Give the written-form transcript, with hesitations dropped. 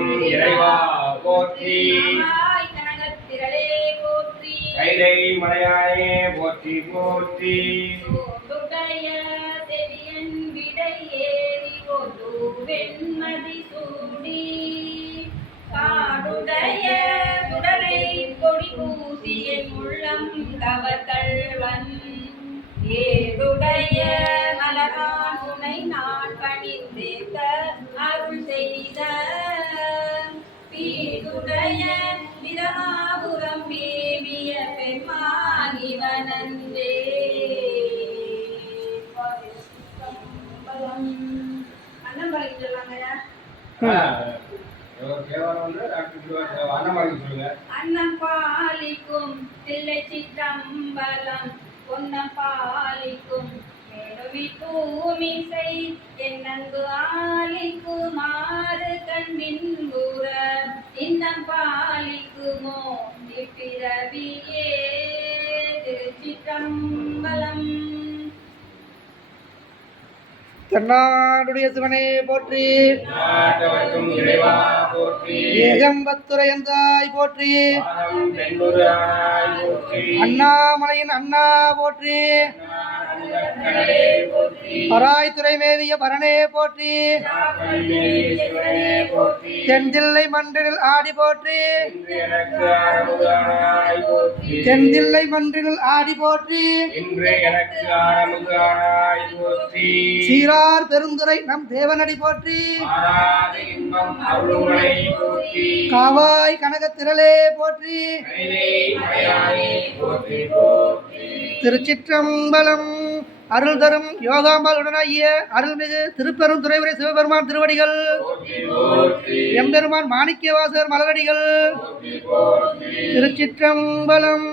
காவர்க்கும் இறைவா போற்றி. கனகத்திரளே போற்றி. கைலை மலையானே போற்றி போற்றி. செவியன் விடை ஏறி ஒரு வெண்மதி சூடி காடுடைய உடலை கொடி பூசி என் உள்ளம் கவர்கள்வன் ஏடுடைய மலரான் துணை நான் பணிந்தேத்த அருள் செய்த பீடுடைய விரமாபுரம் மேவிய பெருமானிவனந்தே. அண்ணன் பாலிக்கு சொல்லாங்கயா. அன்னம் பாலிக்கும் தில்லை சிற்றம்பலம் பொன்னம் பாலிக்கும் மேலுவி பூமிசை என்னங்கு ஆலிக்குமாறு கண்பின்புற இன்னம் பாலிக்குமோ இப்பிறவியே திருச்சிற்றம்பலம். தென்னாடுடைய சிவனே போற்றி. ஏகம்பத்துரையந்தாய் போற்றி. அண்ணாமலையின் அண்ணா போற்றி. பராய்த்துறை மேவிய பரணே போற்றி. தென்தில்லை மன்றினில் ஆடி போற்றி. தென்தில்லை மன்றினில் ஆடி போற்றி. சீரார் பெருந்துரை நம் தேவனடி போற்றி. காவாய் கனகத்திரளே போற்றி. திருச்சிற்றம்பலம். அருள் தரும் யோகாம்பாளுடனாகிய அருள்மிகு திருப்பெருந்துறையுரை சிவபெருமான் திருவடிகள், எம்பெருமான் மாணிக்கவாசகர் மலரடிகள். திருச்சிற்றம்பலம்.